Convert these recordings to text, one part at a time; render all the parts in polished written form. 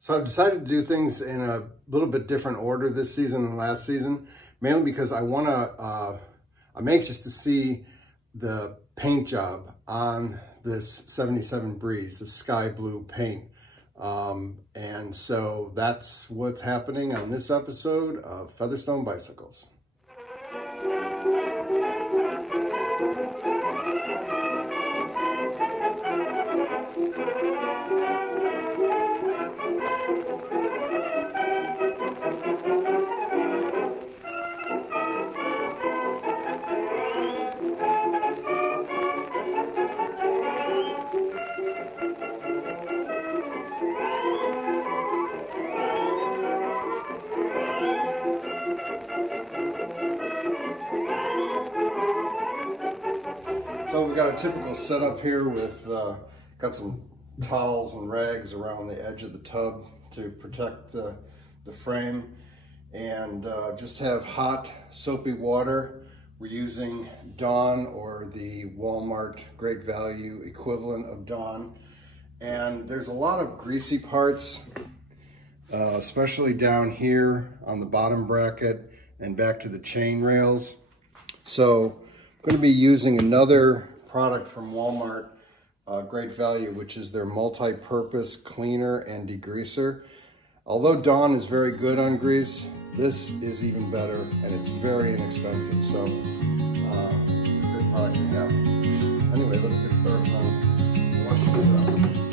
So I've decided to do things in a little bit different order this season than last season, mainly because I'm anxious to see the paint job on this 77 Breeze, the sky blue paint. And so that's what's happening on this episode of Featherstone Bicycles. So we got a typical setup here with, got some towels and rags around the edge of the tub to protect the frame, and just have hot soapy water. We're using Dawn, or the Walmart Great Value equivalent of Dawn. And there's a lot of greasy parts, especially down here on the bottom bracket and back to the chain rails. So I'm going to be using another product from Walmart, Great Value, which is their multi-purpose cleaner and degreaser. Although Dawn is very good on grease, this is even better, and it's very inexpensive. So it's a good product to have. Anyway, let's get started on washing it up.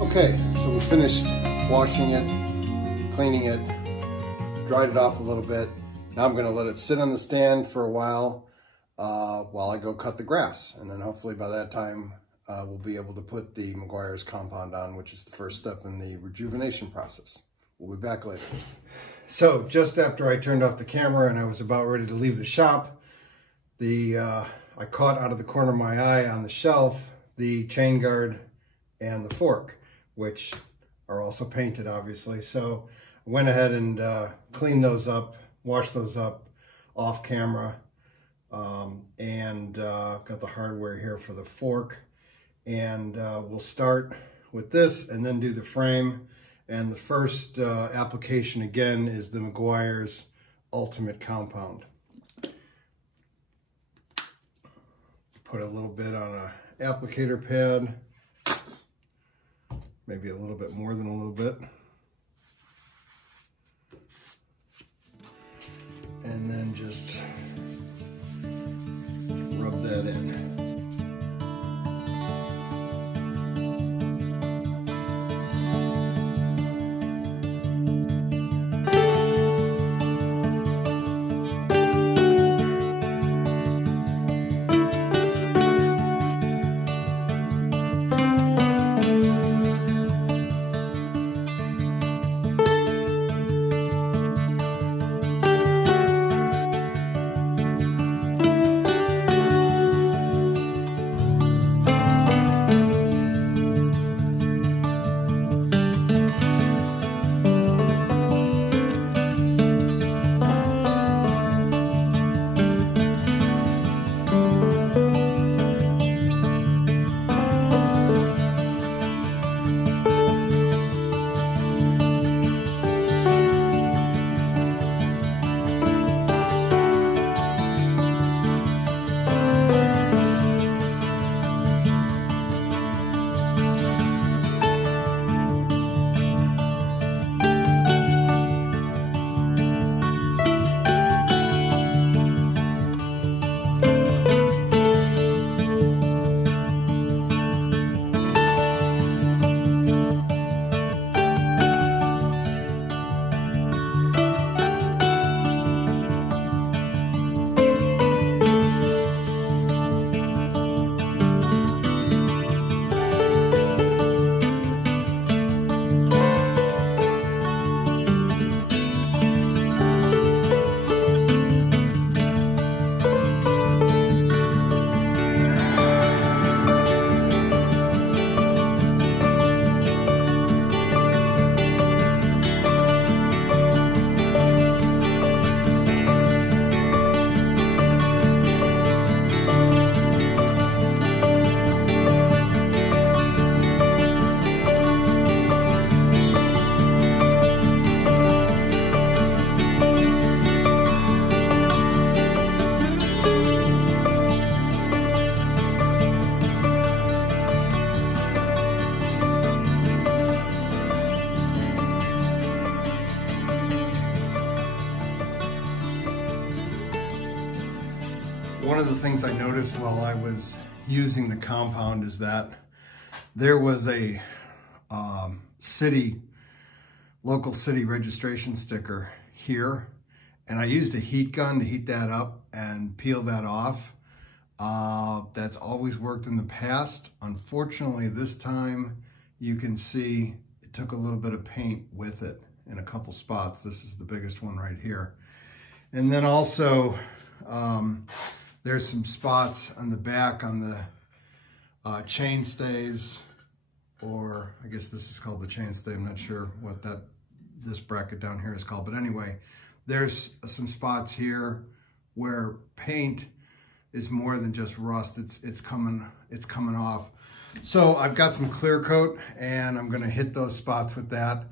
Okay, so we finished washing it, cleaning it, dried it off a little bit. Now I'm gonna let it sit on the stand for a while I go cut the grass. And then hopefully by that time, we'll be able to put the Meguiar's compound on, which is the first step in the rejuvenation process. We'll be back later. So just after I turned off the camera and I was about ready to leave the shop, I caught out of the corner of my eye on the shelf the chain guard and the fork, which are also painted, obviously. So I went ahead and cleaned those up, washed those up off camera, and got the hardware here for the fork. And we'll start with this and then do the frame. And the first application again is the Meguiar's Ultimate Compound. Put a little bit on an applicator pad, maybe a little bit more than a little bit. And then just rub that in. One of the things I noticed while I was using the compound is that there was a local city registration sticker here, and I used a heat gun to heat that up and peel that off. That's always worked in the past. Unfortunately, this time you can see it took a little bit of paint with it in a couple spots. This is the biggest one right here. And then also, there's some spots on the back on the chain stays, or I guess this is called the chain stay. I'm not sure what this bracket down here is called, but anyway, there's some spots here where paint is more than just rust. It's coming off. So I've got some clear coat, and I'm going to hit those spots with that.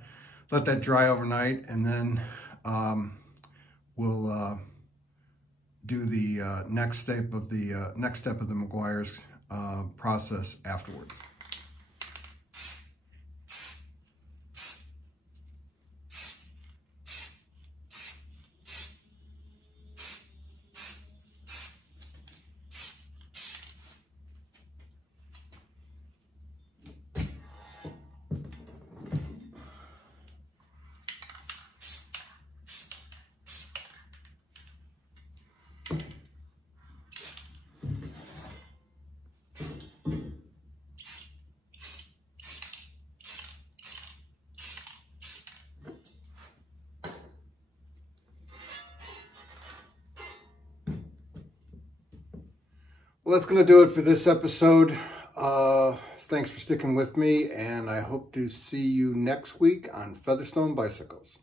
Let that dry overnight, and then we'll do the next step of the Meguiar's process afterwards. Well, that's going to do it for this episode. Thanks for sticking with me, and I hope to see you next week on Featherstone Bicycles.